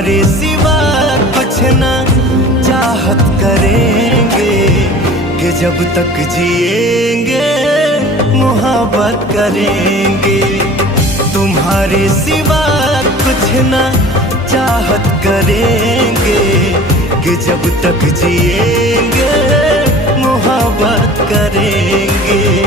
तुम्हारे सिवा कुछ ना चाहत करेंगे, कि जब तक जिएंगे मोहब्बत करेंगे। तुम्हारे सिवा कुछ ना चाहत करेंगे, कि जब तक जिएंगे मोहब्बत करेंगे।